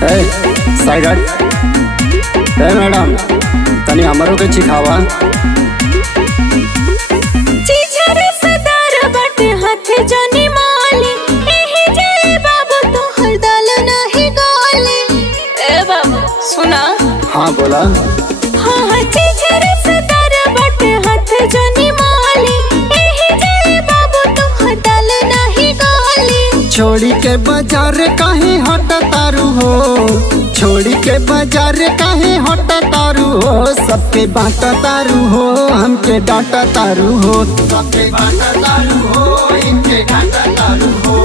Side madam तनी हमारो के चिखावा। हाथ जानी माली एही जाए बाबू तो हरदल नहीं गाली। ए बाबू सुना। हाँ बोला। हाँ चीज़ रसदार बटे हाथ जानी माली एही जाए बाबू तो हरदल नहीं गाली। छोड़ी के बाजार काहे हट तारू हो, छोड़ी के बाजार काहे हट तारू हो, सबके बाँट तारू हो, हमके डांट तारू हो, सबके बाँट तारू हो, इनके डांट तारू हो।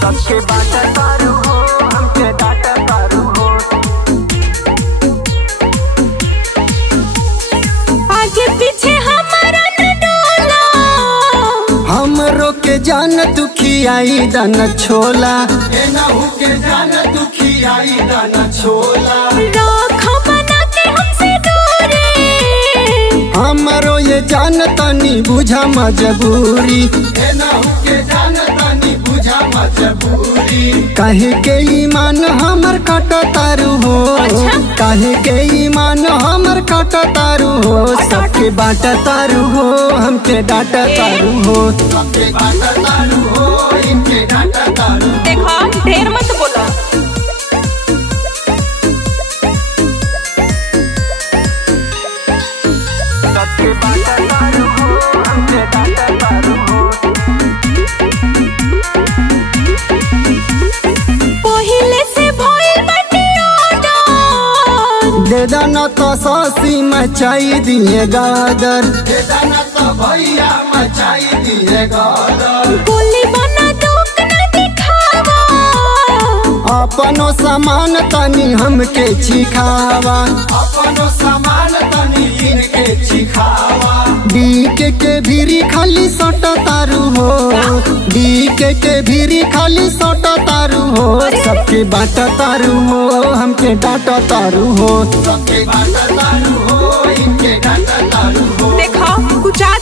सबके बाँट तारू हो, हमके डांट तारू हो। आगे पीछे हमारा न डोला, हमरो के जान तू खियाई दाना छोला, एनाहू के जान तू खियाई दाना छोला। राखा बना के हमसे दूरी, हमरो ये जान तनी बुझा मजबूरी, एनाहू के जान तनी बुझा मजबूरी। काहे के ईमान हमर काट तारू हो, काहे के ईमान हमर काट तारू हो, सबके बाँट तारू हो, हमके डांट तारू हो, सबके बाँट तारू हो, इनके डांट तारू। देखा ढेर मत बोला। सबके बाँट तारू हो, हमके डांट तारू हो। पहिले से भइल बाटे ऑर्डर, दे दाना तो सासी मचाई दिए गादर, दे दाना तो भैया मचाई दिए गादर। गोली बना दुख न दिखावा, अपनो सामान तनी हमके चिखावा, अपनो सामान तनी इनके चिखावा। डीके के भीरी खाली सट तारू हो, डीके के भीरी खाली सट तारू हो, सबके बाँट तारू हो, हमके डांट तारू हो, सबके बाँट तारू हो, इनके डांट तारू हो। देखा कुछ आ